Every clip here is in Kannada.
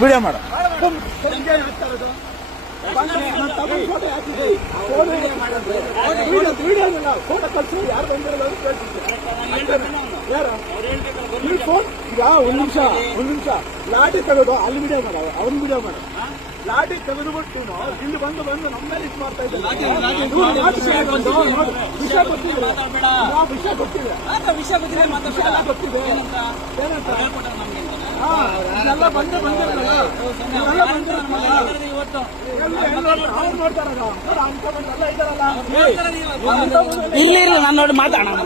ವಿಡಿಯೋ ಮಾಡ. ಈಗ ಒಂದ್ ನಿಮಿಷ ಒಂದ್ ನಿಮಿಷ ಲಾಟಿ ತೆಗೆದು ಅಲ್ಲಿ ವಿಡಿಯೋ ಮಾಡ ಅವ್ನ ವಿಡಿಯೋ ಮಾಡ ಲಾಠಿ ತೆಗೆದುಬಿಟ್ಟು ಇಲ್ಲಿ ಬಂದು ಬಂದು ನಮ್ಮ ಮೇಲೆ ಇದು ಮಾಡ್ತಾ ಇದ್ದಾರೆ ವಿಷಯ ಗೊತ್ತಿದೆ ಆ, ವಿಷಯ. ಗೊತ್ತಿದೆ ಏನಂತ? ಏನಂತ ಹೇಳ್ಕೊಟ್ಟ ನಮ್ಗೆ ಅಂತ. ಹಾ, ಇಲ್ಲಿ ಇರ್ಲಿ, ನಾನು ನೋಡಿ ಮಾತಾಡೋಣ.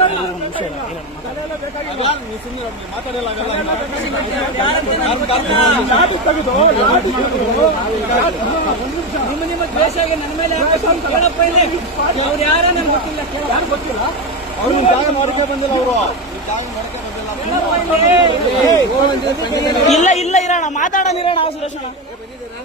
ನಿಮ್ಮ ನಿಮ್ಮ ನನ್ನ ಮೇಲೆ ಕೇಳಪ್ಪ ಇಲ್ಲಿ ಅವ್ರು ಯಾರ ನನ್ಗೆ ಗೊತ್ತಿಲ್ಲ ಯಾರು ಗೊತ್ತಿಲ್ಲ ಅವ್ರು ಜಾಗ ಬಂದಿಲ್ಲ ಅವರು ಇಲ್ಲ ಇಲ್ಲ ಇರೋಣ, ಮಾತಾಡೋಣ ಇರೋಣ ಸುರೇಶ್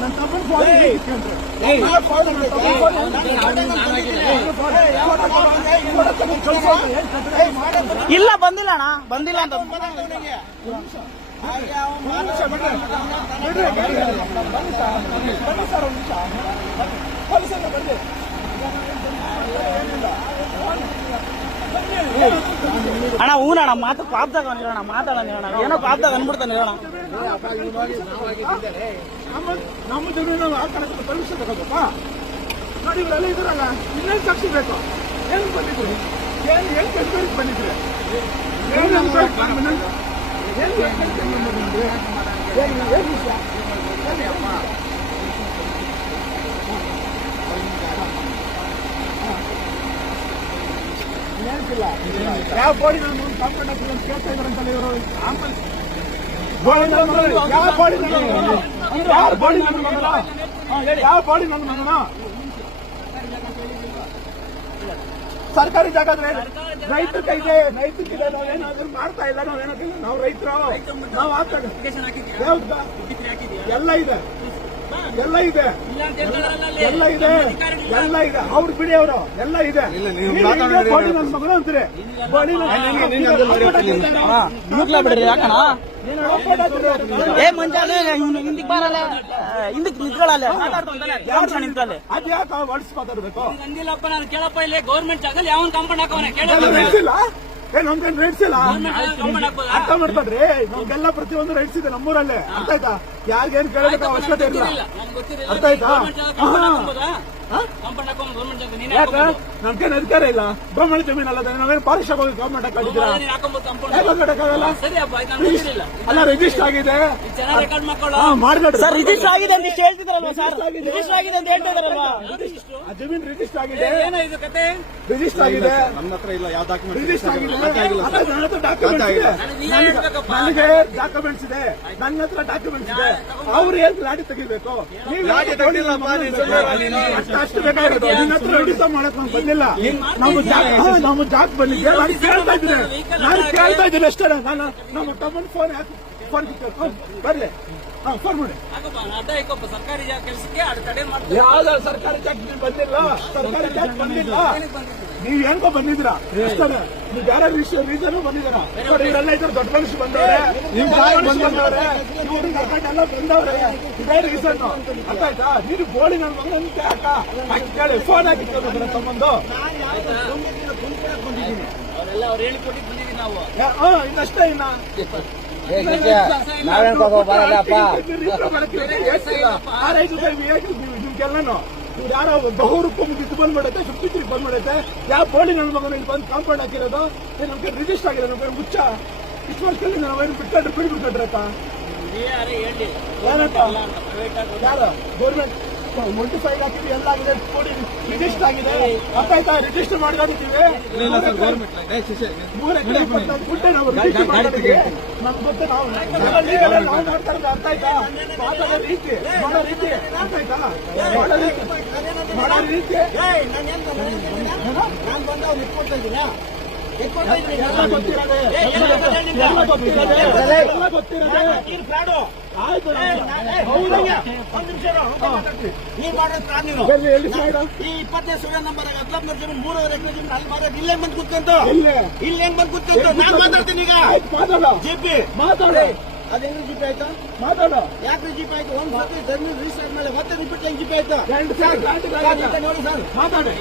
ನನ್ನ. ಇಲ್ಲ ಬಂದಿಲ್ಲ ಅಣ್ಣ. ಬಂದಿಲ್ಲ ಅಂತ. ಮಾತಾಡು ಅವನಿಗೆ. ಹಾಗೆ ಅವ್ನು ಒಂದು ನಿಮಿಷ ಬಿಡ್ರಿ. ಬಿಡ್ರಿ, ಬಿಡ್ರಿ. ಬನ್ನಿ ಸರ್. ಬನ್ನಿ ಸರ್, ಒಂದು ನಿಮಿಷ. ಬನ್ನಿ. ಪೊಲೀಸನ್ನ ಬನ್ನಿ. ಅಣ್ಣ ಹೂನಣ್ಣ ಮಾತು ಪಾಪದಾಗ ಇರೋಣ ಮಾತಾಡೋಣ ಇರೋಣ ಏನೋ ಪಾಪದಾಗ ಅನ್ಬಿಡ್ತಾನೆ ಇರೋಣ ನಮ್ಮ ನಮ್ಮ ಜಮೀನು ಆ ಕಡೆ ಪರ್ಮಿಷನ್ ತಗೋಬೇಕಾ ನೋಡಿ ಇವರೆಲ್ಲ ಇದ್ರಲ್ಲ ಇನ್ನೇನು ಸಾಕ್ಷಿ ಬೇಕು ಏನು ಬಂದಿದ್ರಿ ಏನು ಏನು ಎನ್ಕ್ವೈರಿಗೆ ಬಂದಿದ್ರಿ ಏನು ಎನ್ಕ್ವೈರಿ ಬಂದಿದ್ರಿ? ಏನು ಎನ್ಕ್ವೈರಿಗೆ ಬಂದಿದ್ರಿ? ಏನು ಏನು ವಿಷಯ ಯಾವ ಕೋಡಿ ಕೇಳ್ತಾ ಇದಾರಂತಲ್ಲ ಇವರು ಬೋಡಿ. ಯಾವ ಬೋಡಿ ನನ್ನ ಮಗನು? ಯಾವ ಬೋಡಿ ನನ್ನ ಮಗನ ಯಾವ ಬೋಡಿ ನನ್ನ ಮಗನ ಸರ್ಕಾರಿ ಜಾಗ ರೈತರ ಕೈಗೆ ರೈತಕ್ಕಿದೆ ನಾವು ಏನಾದ್ರೂ ಮಾಡ್ತಾ ಇಲ್ಲ ನಾವು ರೈತರು ನಾವು ಎಲ್ಲ ಇದೆ ಎಲ್ಲ ಇದೆ. ಎಲ್ಲ ಇದೆ. ಎಲ್ಲ ಇದೆ. ಅವ್ರು ಬಿಡಿ ಅವರು. ಎಲ್ಲ ಇದೆ. ಬೋಡಿ ನನ್ನ ಮಗನು ಅಂತೀರಿ. ಬೋಡಿ ಬಿಡ್ರಿ ಯಾಕಣ ಏ ಮಂಜಾನೆ ಇವ್ನು ಹಿಂದಿಕ್ ಬರಲ್ಲ. ಹಿಂದಕ್ ನಿಂತ್ಕೊಳ್ಳಲ್ಲ. ಯಾವ ನಿಂತ್ಕೊಳ್ಳಿ ಅದ್ ಯಾಕೆ ಹೊಡ್ಸ್ ಮಾತಾಡ್ಬೇಕು? ನೀನ್ ಅಂದಿಲ್ಲಪ್ಪ ನಾನು ಕೇಳಪ್ಪ ಇಲ್ಲಿ ಗೌರ್ಮೆಂಟ್ ಜಾಗದಲ್ಲಿ ಯಾವ ಕಂಪನಿ ಹಾಕವನೆ? ಕೇಳ ಎಲ್ಲ ರೈಟ್ಸ್ ಇಲ್ಲ ಏ ನಮ್ಗೇನ್ ರೈಟ್ಸ್ ಇಲ್ಲ? ಅರ್ಥ ಮಾಡ್ಕೊಡ್ರಿ ನಮ್ಗೆಲ್ಲ ಪ್ರತಿಯೊಂದು ರೈಟ್ಸ್ ಇದೆ ನಮ್ಮೂರಲ್ಲೇ. ಅರ್ಥ ಆಯ್ತಾ? ಯಾರಿಗೇನ್ ಕೇಳಬೇಕು ಅವಶ್ಯಕತೆ ಇಲ್ಲ. ಅರ್ಥ ಆಯ್ತಾ? ನಮ್ಗೇನ್ ಅಧಿಕಾರ ಇಲ್ಲ. ಬ್ರಾಹ್ಮಣ ಜಮೀನ್ ಅಲ್ಲ ನಾವೇನು ಪಾಲಿಶ್ ಹೋಗಿ ಗವರ್ಮೆಂಟ್ ಹಾಕೊಂಡಿದ್ದೀರಾ ಅಲ್ಲ? ರಿಜಿಸ್ಟರ್ ಆಗಿದೆ. ಚೆನ್ನಾಗಿ ರೆಕಾರ್ಡ್ ಮಾಡ್ಕೊಳ್ಳೋ. ಹಾ ಸರ್ ರಿಜಿಸ್ಟರ್ ಆಗಿದೆ ಅಂತ ಇಷ್ಟು ಸರ್ ರಿಜಿಸ್ಟರ್ ಆಗಿದೆ. ಅಂತ ಹೇಳ್ತಿದಾರಲ್ವಾ? ಆ ಜಮೀನ್ ರಿಜಿಸ್ಟರ್ ಆಗಿದೆ. ಏನೋ ಇದು ಕತೆ? ರಿಜಿಸ್ಟರ್ ಆಗಿದೆ. ನನ್ನ ಹತ್ರ ಇಲ್ಲ ಯಾವ ಡಾಕ್ಯುಮೆಂಟ್ ರಿಜಿಸ್ಟರ್ ಆಗಿದೆ. ನನ್ನ ಹತ್ರ ಡಾಕ್ಯುಮೆಂಟ್ಸ್ ಇದೆ. ನನಗೆ ನೀನೇ ಡಾಕ್ಯುಮೆಂಟ್ಸ್ ಇದೆ. ನನ್ನ ಹತ್ರ ಡಾಕ್ಯುಮೆಂಟ್ಸ್ ಇದೆ. ಅವ್ರು ಏನ್ ಲಾಡಿ ತೆಗಿಬೇಕು. ನೀವು ಲಾಠಿ ತಗೊಂಡಿಲ್ಲಪ್ಪ ನೀನು. ಅಷ್ಟು ಬೇಕಾಗಿರೋದು ನಿನ್ನ ಹತ್ರ ರೆಡಿಸ ಮಾಡಕ್ ನಾನು ಬಂದಿಲ್ಲ ನಮ್ಮ ಜಾಗ ನಾವು ನಮ್ಮ ಜಾಗ ಬಂದಿದ್ದೆ. ನಾನು ಕೇಳ್ತಾ ಇದ್ದೀನಿ. ನಾನು ಕೇಳ್ತಾ ಇದ್ದೀನಿ ಅಷ್ಟೇ. ನಾನು ನಮ್ಮ ತಮ್ಮನ ಫೋನ್ ಫೋನ್ ಬರ್ಲಿ. ಹಾ ಫೋನ್ ಮಾಡಿ. ಸರ್ಕಾರಿ ಜಾಗ ಕೆಲಸಕ್ಕೆ ಅದು ತಡೆ ಮಾಡ್ತಾರೆ ಯಾವ್ದು ಸರ್ಕಾರಿ ಜಾಗ ಬಂದಿಲ್ಲ. ಸರ್ಕಾರಿ ಜಾಗ ಬಂದಿಲ್ಲ? ನೀವ್ ಏನ್ಕೋ ಬಂದಿದ್ದೀರಾ ಅಷ್ಟೇ ನೀವು ಬೇರೆ ರೀಸನ್ ಬಂದಿದ್ದೀರಾ ಇವರೆಲ್ಲ ಇದ್ರ ದೊಡ್ಡ ಮನುಷ್ಯ ಬಂದವ್ರೆ ಬಂದವ್ರೆ ಇವ್ರು ಎಲ್ಲ ಬಂದವ್ರೆ ಇದೇ ರೀಸನ್ ಅರ್ಥ ಆಯ್ತಾ ನೀನು ಗೋಳಿ ನನ್ನ ಯಾಕ ಹಾಕಿ ಕೇಳಿ ಫೋನ್ ಹಾಕಿ ಕೇಳ್ಬೇಕು ಸಂಬಂಧ ಅವರೆಲ್ಲ ಅವ್ರು ಹೇಳಿ ಕೊಟ್ಟಿದ್ದು ನಾವು ಹಾ ಇನ್ನಷ್ಟೇ ಇನ್ನ ನಾವೇನ್ ಬರಲ್ಲಪ್ಪ ಆರೈದು ನಿಮ್ಗೆಲ್ಲನು ಯಾರೋ ಬಹುರೂಪ ಬಂದ್ ಮಾಡತ್ತೆ ಫಿಫ್ಟಿ ತ್ರೀ ಬಂದ್ಬಿಡುತ್ತೆ. ಯಾವ ಬೋಳಿ ನನ್ನ ಮಗನ ಇಲ್ಲಿ ಬಂದು ಕಾಂಪೌಂಡ್ ಹಾಕಿರೋದು? ನಮ್ಗೆ ರಿಜಿಸ್ಟರ್ ಆಗಿದೆ ನಮ್ಗೆ ಮುಚ್ಚ ಇಷ್ಟು ವರ್ಷದಲ್ಲಿ ನಾವೇನು ಬಿಟ್ಕೊಂಡ್ರೆ ಬಿಡಿ ಬಿಟ್ಕೊಂಡ್ರಪ್ಪ ಯಾರು? ಹೇಳಿ ಏನಂತ ಸೈಡ್ ಹಾಕಿದ್ವಿ ಎಲ್ಲ ಆಗಿದೆ ಕೂಡಿ ರಿಜಿಸ್ಟರ್ ಆಗಿದೆ. ಅರ್ಥ ಆಯ್ತಾ? ರಿಜಿಸ್ಟರ್ ಮಾಡಿದಾಗಿದ್ದೀವಿ ಇಲ್ಲ ಸರ್ ಗೌರ್ಮೆಂಟ್ ಮೂರೇ ಬಿಟ್ಟೆ ನಾವು ರಿಜಿಸ್ಟರ್ ಮಾಡಿದ್ವಿ. ನಮ್ಗೆ ಗೊತ್ತು ನಾವು ಆಗಿ ನಾವು ಮಾಡ್ತಾ ಇರೋದು ಅರ್ಥ ಆಯ್ತಾ? ಮಾತಾಡೋ ರೀತಿ ಮಾಡೋ ರೀತಿ. ಅರ್ಥ ಆಯ್ತಾ? ಮಾಡೋ ರೀತಿ. ಮಾಡೋ ರೀತಿ. ನಾನು ಬಂದು ಅವ್ರು ಇಟ್ಕೊಳ್ತಾ ಇದ್ದೀನ? ನೀವ್ ಮಾಡೋದ್ ನೀನು ಈ ನಂಬರ್ ಹದಿನಾಲ್ಕು ಮೂರುವರೆ ಎಕರೆ ಜಮೀನು ಅಲ್ಲಿ ಮಾರೋದು ಇಲ್ಲೇ. ಬಂದ್ ಕೂತ್ಕೊಂಡು ಎಲ್ಲಿ ಇಲ್ಲಿ ಹೆಂಗ್ ಬಂದು ಕುತ್ಕೊಂತು ನಾನ್ ಮಾತಾಡ್ತೀನಿ ಈಗ. ಮಾತಾಡ. ಜಿಪಿ ಮಾತಾಡ. ಅದೇನು ಜಿಪಿ ಆಯ್ತು ಮಾತಾಡೋ ಯಾಕೆ ಜಿಪಿ ಆಯ್ತು ಒಂದ್ ಸರ್ತಿ ಜರ್ನಿ ರಿಜಿಸ್ಟರ್ ಮೇಲೆ ಮತ್ತೆ ರಿಪೀಟ್ ಹೆಂಗ್ ಜಿಪಿ ಆಯ್ತು ನೋಡಿ ಸರ್ ಮಾತಾಡಿ